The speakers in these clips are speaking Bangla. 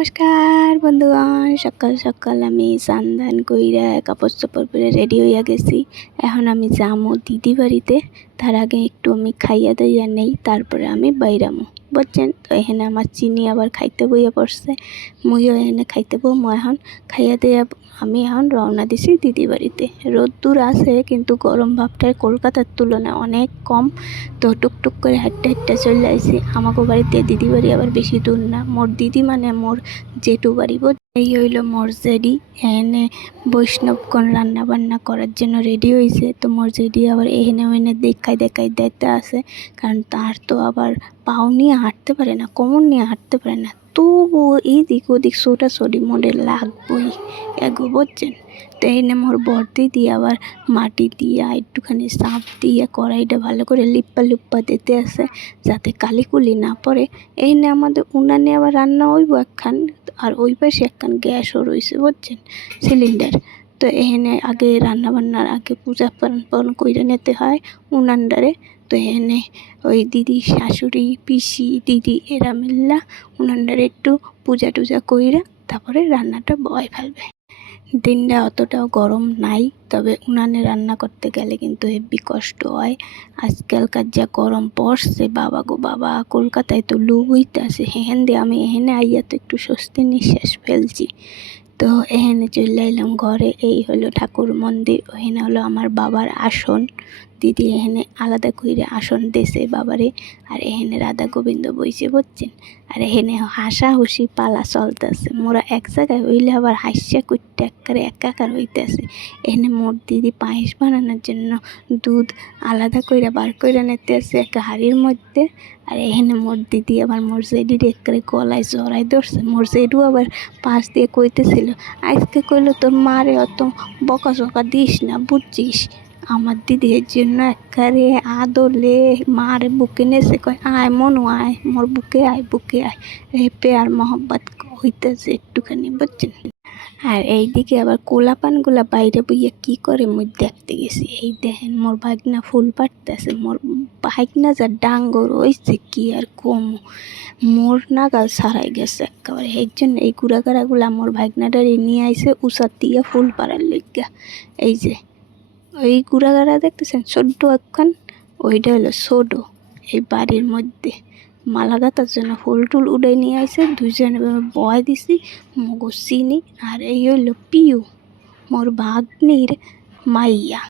নমস্কার বন্ধুগণ। সকাল সকাল আমি সান্ধান কইরা কাপড় চোপড় পরে রেডি হইয়া গেছি। এখন আমি যামো দিদি বাড়িতে। তার আগে একটু আমি খাইয়া দাইয়া নেই, তারপরে আমি বাইরামো। বুঝছেন? তো এখানে আমার চিনি আবার খাইতে বইয়া পড়ছে। মুইও এখানে খাইতে বউ এখন। খাইয়া দিয়া আমি এখন রওনা দিছি দিদি বাড়িতে। রোদ্দুর আছে, কিন্তু গরম ভাবটা কলকাতার তুলনায় অনেক কম। তো টুকটুক করে হাঁটতে হাঁটতে চলে আইছি আমাকে বাড়িতে দিদি বাড়ি আবার বেশি দূর না। মোর দিদি মানে মোর জেঠু বাড়ি এই হইল মোর জেডি এখানে বৈষ্ণবগণ রান্না বান্না করার জন্য রেডি হয়েছে তো মোর জেডি আবার এখানে ওখানে দেখাই দেখাই দেখতে আছে কারণ তার তো আবার পাও নিয়ে হাঁটতে পারে না, কোমর নিয়ে হাঁটতে পারে না। তবুও এদিক ওদিক সোটা ছোটাছুটি মনে লাগবই। এগো বুঝছেন? তো এনে মোর বর্দি দিয়ে আবার মাটি দিয়া একটুখানি সাপ দিয়ে কড়াইটা ভালো করে লিপ্পা লুপ্পা দিতে আসে যাতে কালিকুলি না পড়ে। এইনে আমাদের উনানে আবার রান্না হইব একখান আর ওই পাশে একখান গ্যাসও রয়েছে বুঝছেন? সিলিন্ডার। তো এখানে আগে রান্না বান্নার আগে পূজা পার্বণ কইরা নিতে হয় উনানডারে তো এখানে ওই দিদি শাশুড়ি, পিসি, দিদি এরা মিল্লা উনানডারে একটু পূজা টুজা কইরা তারপরে রান্নাটা বয় ফেলবে। দিনটা অতটাও গরম নাই, তবে উনানে রান্না করতে গেলে কিন্তু হেব্বি কষ্ট হয়। আজকালকার যা গরম পড়ছে, বাবা গো বাবা, কলকাতায় তো লু হইতাছে হেহেন দিয়ে আমি এখানে আইয়া তো একটু স্বস্তি নিঃশ্বাস ফেলছি। তো এখানে চলে এলাম ঘরে, এই হলো ঠাকুর মন্দির ওখানে হলো আমার বাবার আসন। দিদি এখানে আলাদা কইরে আসন দেছে বাবারে। আর এখানে রাধা গোবিন্দ বইছে বুঝছেন? আর এখানে হাসা হুসি পালা চলতেছে। মোরা এক জায়গায় হইলে আবার হাসিয়া কুটতে একারে একাকার হইতেছে। এখানে মোর দিদি পায়েস বানানোর জন্য দুধ আলাদা কইরা বার কইরা নিতে আছে একটা হাড়ির মধ্যে। আর এখানে মোর দিদি আবার মোর জেডির একেবারে গলায় জড়াই ধরছে। মোর জেডু আবার পাশ দিয়ে কইতেছিল, আজকে কইলো তোর মারে অত বকা চকা দিস না, বুঝছিস? আমার দিদির জন্য একেবারে আদলে মার বুকে নেছে কয়, আয় মনু, আয়, মোর বুকে আয় বুকে আয়, এই পেয়ার মহব্বত হইতেছে একটুখানি, বুঝছেন? আর এইদিকে আবার কোলা পানগুলা বাইরে বইয়া কি করে মুই দেখতে গেছি, এই দেখেন মোর ভাগনা ফুল পাড়তেছে, মোর ভাগনা যা ডাঙ্গর হইছে কি আর কম, মোর নাগাল সারাই গেছে একেবারে, এই জন্য এই গুড়াগাড়াগুলা মোর ভাগনাটারে নিয়ে আইছে উষার দিয়ে ফুল পাড়ার লইগা, এই যে। ওই গুড়াগাড়া দেখতেছেন? ছোট্ট একখান? ওইটা হলো সোডো, এই বাড়ির মধ্যে। মালা গাঁথার জন্য ফুল টুল উড়াই নিয়ে আসে দুইজনে বয় দিছি, মগো চিনি, আর এই হইল পিউ, মোর ভাগ্নির মাইয়া।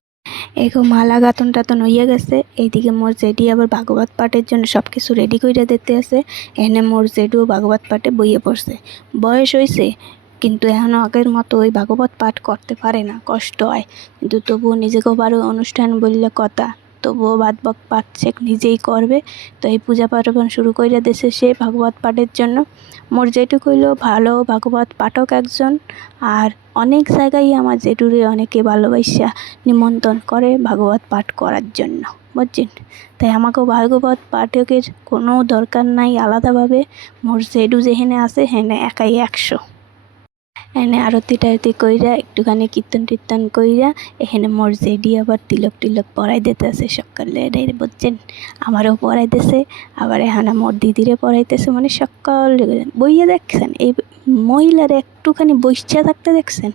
এগো মালা গাতন টাতন হইয়া গেছে, এইদিকে মোর জেডি আবার ভাগবত পাঠের জন্য সব কিছু রেডি কইরা দিতে আছে, এনে মোর জেডুও ভাগবত পাঠে বইয়ে পড়ছে। বয়স হয়েছে কিন্তু এখনও আগের মতো ওই ভাগবত পাঠ করতে পারে না, কষ্ট হয়। কিন্তু তবুও নিজেকেও পারো অনুষ্ঠান বললে কথা, তবুও বাদ বক পাঠ সে নিজেই করবে। তো এই পূজা পার্বণ শুরু করে দেশে সে ভাগবত পাঠের জন্য। মোর যেটুকু হইল ভালো ভাগবত পাঠক একজন। আর অনেক জায়গায় আমার জেঠুরে অনেকে ভালোবাসা নিমন্ত্রণ করে ভাগবত পাঠ করার জন্য, বুঝছেন? তাই আমাকেও ভাগবত পাঠকের কোনো দরকার নাই আলাদাভাবে। মোর জেডু যেখানে আছে, হেনে একাই একশো। এনে আরতি টারতি কইরা একটুখানি কীর্তন টীর্তন কইরা এখানে মোর জেডি আবার তিলক টিলক পড়াই দিতেছে সকালে রে বুঝছেন আমারও পড়াইতেছে আবার এখানে মোর দিদিরে পড়াইতেছে মানে সকাল বইয়ে দেখছেন এই মহিলার একটুখানি বৈশা থাকতে দেখছেন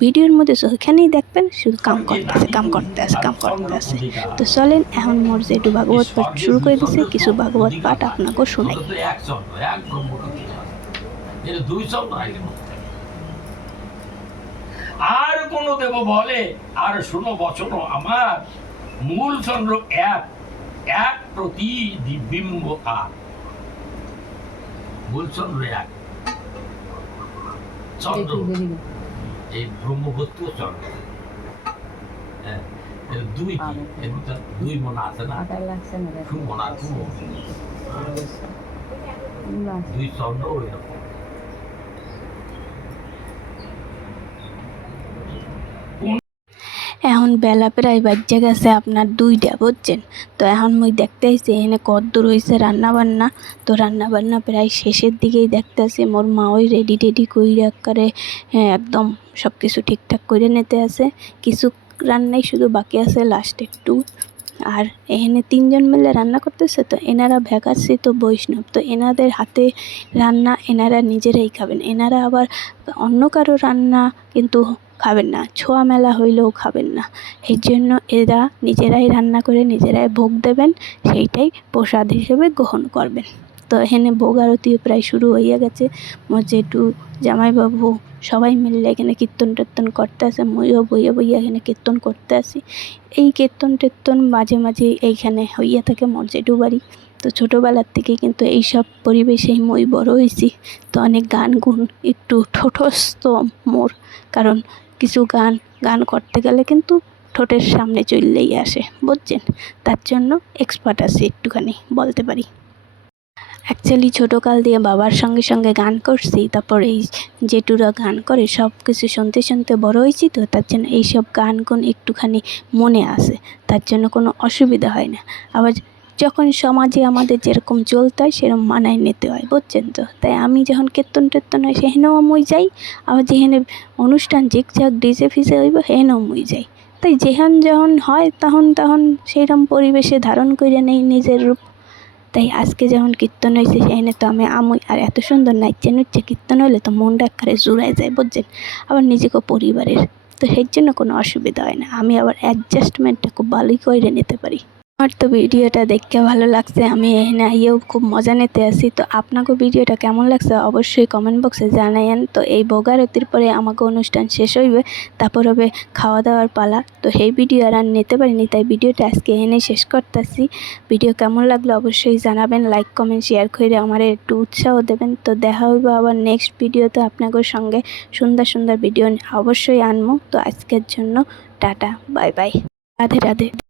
ভিডিওর মধ্যে ওইখানেই দেখবেন শুধু কাম করতেছে কাম করতে আছে কাম করতে আছে তো চলেন এখন মোর জেডু ভাগবত পাঠ শুরু করে দিছে কিছু ভাগবত পাঠ আপনাকেও শোনাই একজন এক নম্বর এটা দুইশো নয় আর কোন দেব বলে? আর শুনো বচন আমার মূল চন্দ্র এক এক প্রতি দিব্যিম্ব আর মূল চন্দ্র। এক চন্দ্র এই ব্রহ্মপুত্র চন্দ্র। হ্যাঁ, দুই দুই মন আছে না? খুব মন আছে দুই চন্দ্র ওই রকম। এখন বেলা প্রায় বাজ্যে গেছে আপনার দুইটা, বুঝছেন? তো এখন মুই দেখতে আইছি, এখানে কদ্দূর হয়েছে রান্নাবান্না। তো রান্নাবান্না প্রায় শেষের দিকেই দেখতে আসে মোর মা ওই রেডি টেডি কইরা করে একদম সব কিছু ঠিকঠাক করে নিতে আছে। কিছু রান্নাই শুধু বাকি আছে লাস্ট একটু। আর এখানে তিনজন মিলে রান্না করতেছে, তো এনারা ভ্যাকাসি তো বৈষ্ণব, তো এনাদের হাতে রান্না এনারা নিজেরাই খাবেন। এনারা আবার অন্য কারও রান্না কিন্তু খাবেন না ছোঁয়া মেলা হইলেও খাবেন না। এর জন্য এরা নিজেরাই রান্না করে নিজেরাই ভোগ দেবেন, সেইটাই প্রসাদ হিসেবে গ্রহণ করবেন। তো এখানে ভোগ আরতিও প্রায় শুরু হইয়া গেছে। মোর জেঠু, জামাইবাবু সবাই মিলে এখানে কীর্তন টীর্তন করতে আসে। মইও বইয়া বইয়া এখানে কীর্তন করতে আসি। এই কীর্তন টীর্তন মাঝে মাঝে এইখানে হইয়া থাকে মোর জেঠু বাড়ি। তো ছোটোবেলার থেকে কিন্তু এইসব পরিবেশেই মই বড় হয়েছি তো অনেক গান গুণ একটু ঠোঁটস্থ মোর। কারণ কিছু গান গান করতে গেলে কিন্তু ঠোঁটের সামনে চললেই আসে, বুঝছেন? তার জন্য এক্সপার্ট আছে একটুখানি, বলতে পারি। অ্যাকচুয়ালি ছোটোকাল দিয়ে বাবার সঙ্গে সঙ্গে গান করছি, তারপর এই জেঠুরা গান করে সব কিছু শুনতে শুনতে বড় হয়েছি তো, তার জন্য এইসব গান গুণ একটুখানি মনে আসে তার জন্য কোনো অসুবিধা হয় না। আবার যখন সমাজে আমাদের যেরকম চলতে হয়, সেরকম মানায় নিতে হয়, বুঝছেন তো? তাই আমি যখন কীর্তন টীর্তন হয় সেখানেও মই যাই, আবার যেখানে অনুষ্ঠান ঝিকঝাক ডিজে ফিজে হইব সেখানেও মই যাই। তাই যেখান যখন হয়, তখন তখন সেইরকম পরিবেশে ধারণ করে নেই নিজের রূপ। তাই আজকে যেমন কীর্তন হয়েছে সেখানে তো আমি আমুই। আর এত সুন্দর নাচছে হচ্ছে কীর্তন হলে তো মনটা একবারে জোড়ায় যায়, বুঝছেন? আবার নিজেকে পরিবারের। তো সেই জন্য কোনো অসুবিধা হয় না। আমি আবার অ্যাডজাস্টমেন্টটা খুব ভালোই করে নিতে পারি। আমার তো ভিডিওটা দেখতে ভালো লাগছে, আমি এখানে আইয়েও খুব মজা নিতে আসি। তো আপনাকে ভিডিওটা কেমন লাগছে অবশ্যই কমেন্ট বক্সে জানাইয়েন। তো এই ভোগারতির পরে আমাকে অনুষ্ঠান শেষ হইবে, তারপর হবে খাওয়া দাওয়ার পালা। তো সেই ভিডিও আর আর নিতে পারিনি, তাই ভিডিওটা আজকে এনে শেষ করতেছি। ভিডিও কেমন লাগল অবশ্যই জানাবেন লাইক কমেন্ট শেয়ার করে আমার একটু উৎসাহ দেবেন। তো দেখা হইব আবার নেক্সট ভিডিওতে আপনাদের সঙ্গে সুন্দর সুন্দর ভিডিও অবশ্যই আনব তো আজকের জন্য tata bye bye Radhe Radhe.